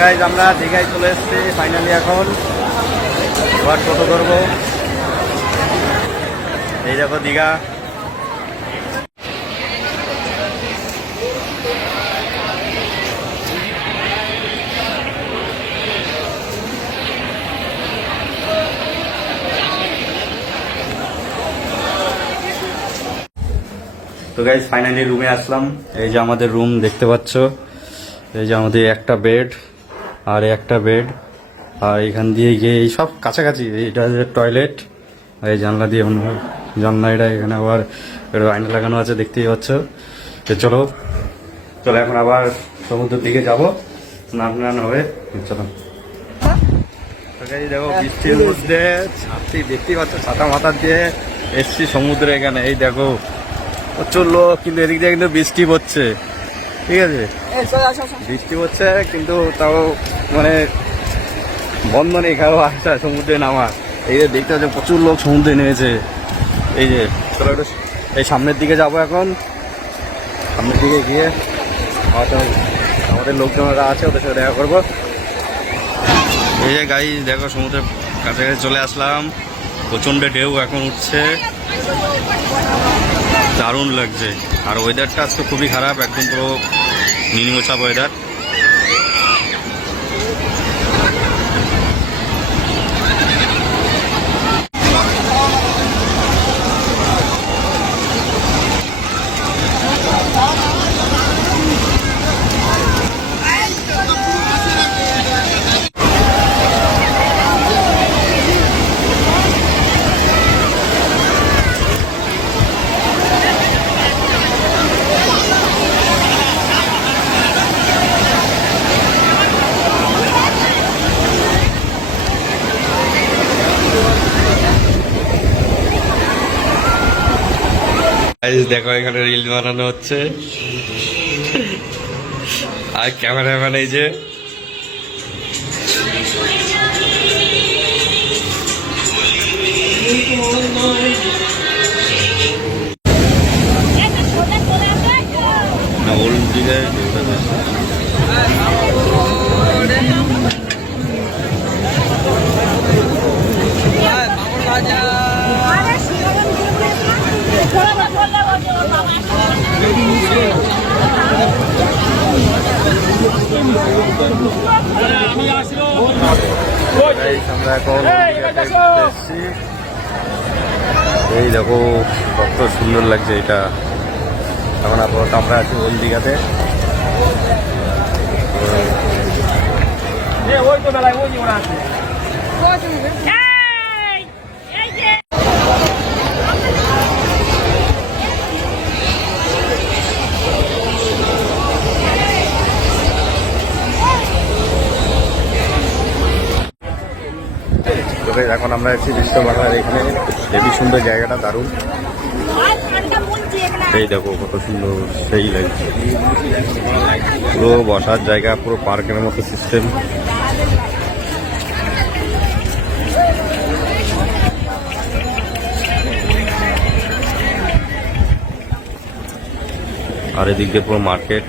Guys আমরা দীঘায় চলে এসেছি ফাইনালি এখন। এবার টোটো ধরবো। এই দেখো দীঘা। তো গাইজ ফাইনালি রুমে আসলাম। এই যে আমাদের রুম দেখতে পাচ্ছ? এই যে আমাদের একটা বেড আর একটা বেড আর এখান দিয়ে গিয়ে এই সব কাছাকাছি, এটা টয়লেট আর এই জানলা দিয়ে হয় জানলা, এটা এখানে আবার এটা আয়না লাগানো আছে, দেখতেই পাচ্ছ। তো চলো চলো এখন আবার সমুদ্রের দিকে যাব, স্নান টান হবে, চলো। দেখো, বৃষ্টির মধ্যে ছাতি, দেখতেই পাচ্ছ, ছাতা মাথা দিয়ে এসছি সমুদ্রে এখানে, এই দেখো। প্রচুর লোক, কিন্তু এদিক দিয়ে কিন্তু বৃষ্টি পড়ছে। ঠিক আছে। বৃষ্টি হচ্ছে কিন্তু তাও মানে বন্ধ নেই কারও আসা সমুদ্রে নামা। এই যে দেখতে পাচ্ছ প্রচুর লোক সমুদ্রে নেমেছে। এই যে চলো একটু এই সামনের দিকে যাব এখন। সামনের দিকে গিয়ে আমাদের লোকজনরা আছে ওদের সাথে দেখা করব। এই যে গাড়ি দেখো সমুদ্রের কাছাকাছি চলে আসলাম। প্রচণ্ড ঢেউ এখন উঠছে। দারুণ লাগছে। আর ওয়েদারটা আজকে খুবই খারাপ একদম পুরো নিম্নচাপ ওয়েদার দেখো এখানে রিল বানানো হচ্ছে। আর ক্যামেরাম্যান এই যে। আমরা এখন এসেছি। এই দেখো কত সুন্দর লাগছে এটা। এখন আপাতত আমরা আছি ওই দীঘাতে। তো guys, এখন আমরা আছি বিশ্ব বাংলার এখানে। হেবি সুন্দর জায়গাটা, দারুণ। সেই দেখো কত সুন্দর সেই লাগছে পুরো বসার জায়গা, পুরো পার্কের মতো সিস্টেম আর এদিক দিয়ে পুরো মার্কেট